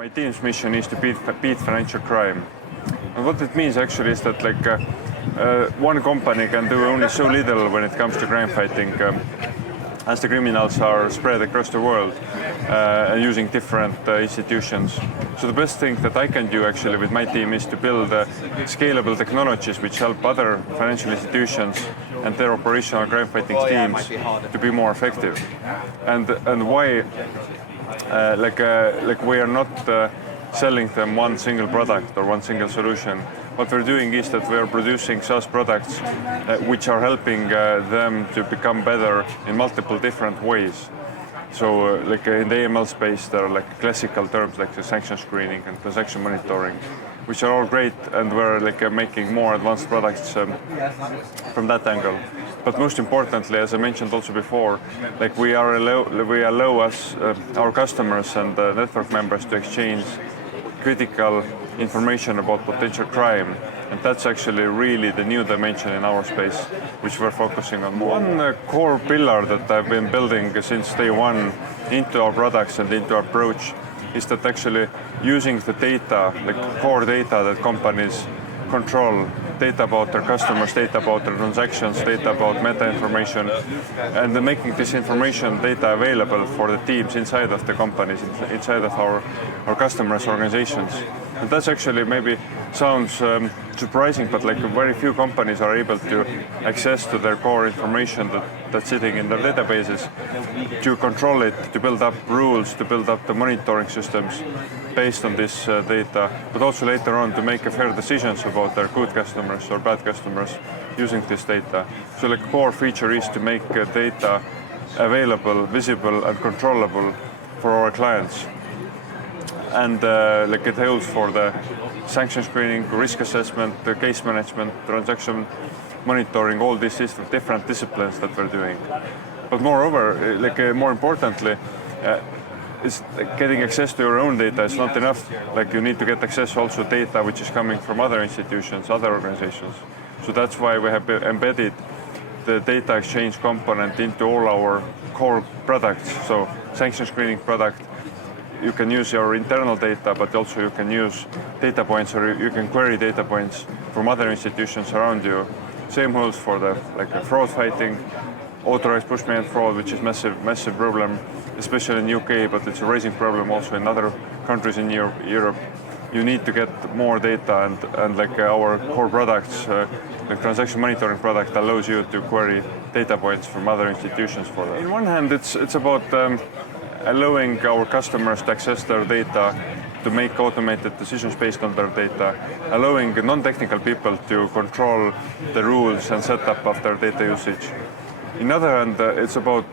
My team's mission is to beat financial crime. And what it means actually is that one company can do only so little when it comes to crime fighting, as the criminals are spread across the world using different institutions. So the best thing that I can do actually with my team is to build scalable technologies which help other financial institutions and their operational crime fighting teams to be more effective. And why we are not selling them one single product or one single solution. What we're doing is that we are producing SaaS products which are helping them to become better in multiple different ways. So in the AML space, there are classical terms like the sanction screening and transaction monitoring, which are all great, and we're making more advanced products from that angle. But most importantly, as I mentioned also before, we allow us, our customers and network members to exchange critical information about potential crime, and that's actually really the new dimension in our space, which we're focusing on more. One core pillar that I've been building since day one into our products and into our approach is that actually using the data, core data that companies control, data about their customers, data about their transactions, data about meta information, and making this information data available for the teams inside of the companies, inside of our customers' organizations. And that's actually maybe sounds surprising, but very few companies are able to access to their core information that's sitting in their databases, to control it, to build up rules, to build up the monitoring systems based on this data, but also later on to make fair decisions about their good customers or bad customers using this data. So the core feature is to make data available, visible and controllable for our clients. And it holds for the sanction screening, risk assessment, the case management, transaction monitoring, all these different disciplines that we're doing. But moreover, more importantly, is getting access to your own data is not enough. You need to get access also data which is coming from other institutions, other organizations. So that's why we have embedded the data exchange component into all our core products. So sanction screening product, you can use your internal data, but also you can use data points, or you can query data points from other institutions around you. Same holds for the fraud fighting, authorized push payment fraud, which is massive problem, especially in UK, but it's a rising problem also in other countries in Europe. You need to get more data, and our core products, the transaction monitoring product allows you to query data points from other institutions for that. On one hand, it's about allowing our customers to access their data, to make automated decisions based on their data, allowing non-technical people to control the rules and setup of their data usage. On the other hand, it's about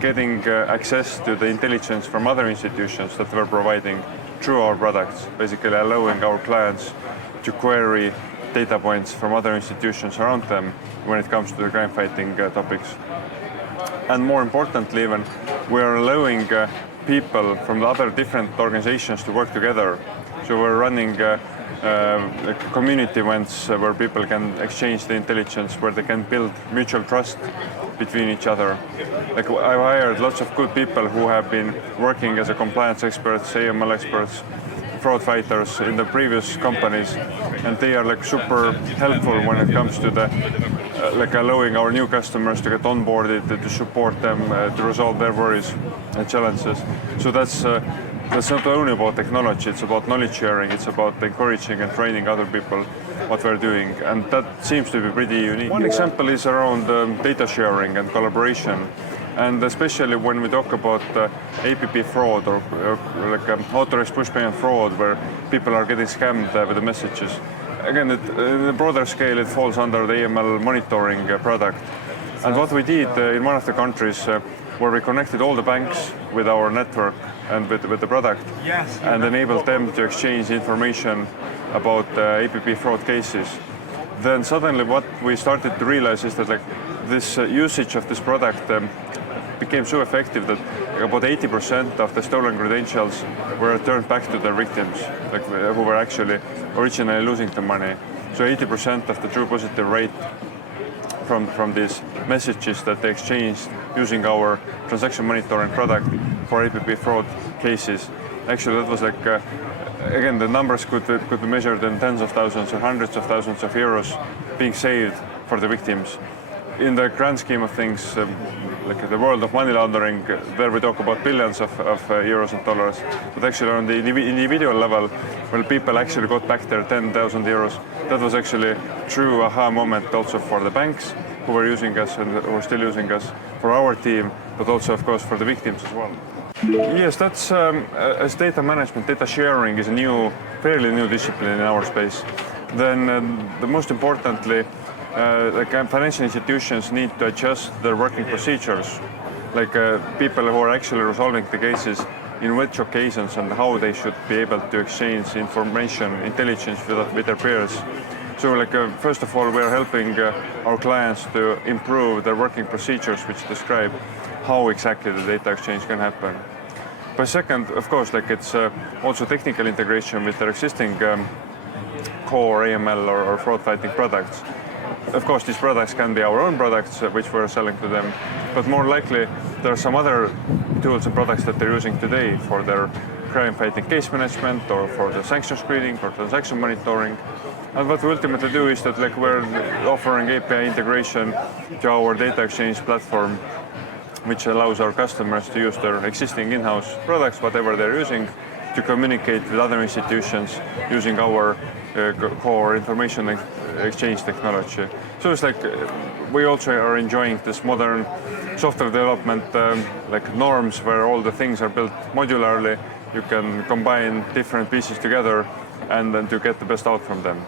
getting access to the intelligence from other institutions that we're providing through our products, basically allowing our clients to query data points from other institutions around them when it comes to the crime fighting topics. And more importantly even, we're allowing people from the other different organizations to work together. So we're running community events where people can exchange the intelligence, where they can build mutual trust between each other. I've hired lots of good people who have been working as a compliance experts, AML experts, fraud fighters in the previous companies, and they are super helpful when it comes to the allowing our new customers to get onboarded, to support them, to resolve their worries and challenges. So that's not only about technology, it's about knowledge sharing, it's about encouraging and training other people what we're doing, and that seems to be pretty unique. One example is around data sharing and collaboration, and especially when we talk about APP fraud or authorized push payment fraud, where people are getting scammed with the messages. Again, in a broader scale, it falls under the AML monitoring product. And what we did in one of the countries where we connected all the banks with our network and with the product, and enabled them to exchange information about APP fraud cases. Then suddenly what we started to realize is that this usage of this product became so effective that about 80% of the stolen credentials were returned back to their victims, who were actually originally losing the money. So 80% of the true positive rate from these messages that they exchanged using our transaction monitoring product for APP fraud cases. Actually, that was like, again, the numbers could be measured in tens of thousands or hundreds of thousands of euros being saved for the victims. In the grand scheme of things, like the world of money laundering, there we talk about billions of euros and dollars. But actually on the individual level, when people actually got back their 10,000 euros, that was actually true aha moment also for the banks who were using us and who are still using us, for our team, but also of course for the victims as well. Yes, that's as data management, data sharing is a fairly new discipline in our space. Then the most importantly, like financial institutions need to adjust their working procedures, like people who are actually resolving the cases, in which occasions and how they should be able to exchange information, intelligence with their peers. So like first of all, we're helping our clients to improve their working procedures, which describe how exactly the data exchange can happen. But second, of course, like it's also technical integration with their existing core AML or fraud fighting products. Of course, these products can be our own products, which we're selling to them, but more likely there are some other tools and products that they're using today for their crime-fighting case management or for the sanction screening or transaction monitoring. And what we ultimately do is that like we're offering API integration to our data exchange platform, which allows our customers to use their existing in-house products, whatever they're using, to communicate with other institutions using our core information exchange technology. So it's like we also are enjoying this modern software development like norms where all the things are built modularly. You can combine different pieces together and then to get the best out from them.